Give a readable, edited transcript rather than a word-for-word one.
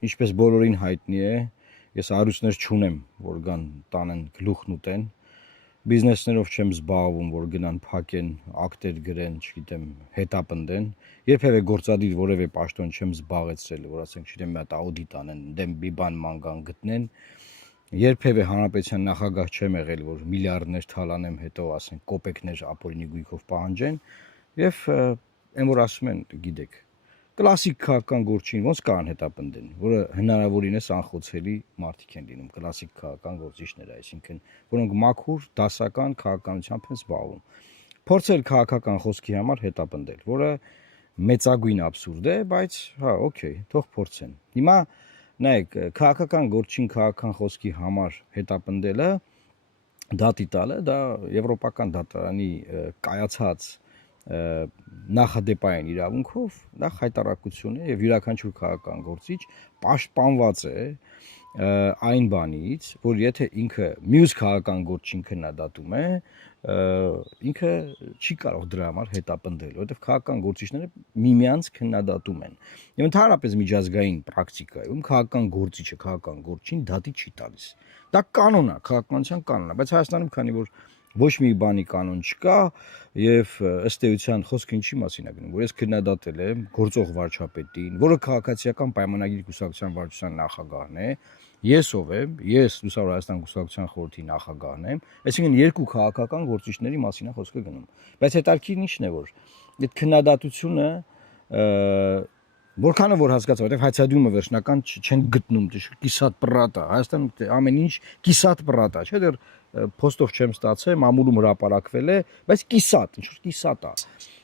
Ինչպես բոլորին հայտնի է, ես արույցներ չունեմ, որ գան տանեն գլուխն ուտեն, բիզնեսներով չեմ զբաղվում, որ գնան փակեն, ակտեր գրեն, չգիտեմ, հետապնդեն, երբևէ գործադիր որևէ պաշտոն չեմ զբաղեցրել, որ ասենք, չգիտեմ, մի հատ աուդիտ անեն, դեմ մի բան ման գտնեն, երբևէ հանրապետության նախագահ չեմ եղել, որ միլիարդներ թալանեմ, հետո ասենք կոպեկներ ապօրինի գույքով պահանջեն, եւ այն որ ասում են, գիտեք, կլասիկ քաղաքական գործին ոնց կարան հետապնդեն, որը հնարավորինս անխոցելի մարդիկ են լինում, կլասիկ քաղաքական գործիչներ, այսինքն, որոնք մաքուր դասական քաղաքականությամբ են զբաղվում։ Փորձել քաղաքական խոսքի համար հետապնդել, որը մեծագույն աբսուրդ է, բայց հա, օքեյ, թող փորձեն։ Հիմա նայեք, քաղաքական գործին քաղաքական խոսքի համար հետապնդելը դատի տալը, դա եվրոպական դատարանի կայացած նախադեպային իրավունքով դա խայտարակություն է եւ յուրաքանչյուր քաղաքական գործիչ պաշտպանված է այն բանից, որ եթե ինքը մյուս քաղաքական գործին քննադատում է, ինքը չի կարող դրա համար հետապնդել, որովհետեւ քաղաքական գործիչները միմյանց քննադատում են։ Եվ ընդհանրապես միջազգային պրակտիկայում քաղաքական գործիչը քաղաքական գործին դատի չի տալիս։ Դա կանոն է, քաղաքականության կանոն է, բայց Հայաստանում քանի որ ոչ մի բանի կանոն չկա եւ ըստ էության խոսքը ինչի մասին է գնում, որ ես քննադատել եմ գործող վարչապետին, որը քաղաքացիական պայմանագիր կուսակցության վարչության նախագահն է, ես ով եմ, ես Լուսավոր Հայաստան կուսակցության խորհրդի նախագահն եմ, այսինքն երկու քաղաքական գործիչների մասին է խոսքը գնում։ Բայց հետաքրքիրն ինչն է, որ այդ քննադատությունը որքանը որ հասկացա, որտեղ հայցադյումը վերջնական չեն գտնում, կիսատ պրատա, Հայաստանում ամեն ինչ կիսատ պրատա, չէ՞ դեռ փոստով չեմ ստացել, մամուլում հրապարակվել է, բայց կիսատ, ինչ որ կիսատ է։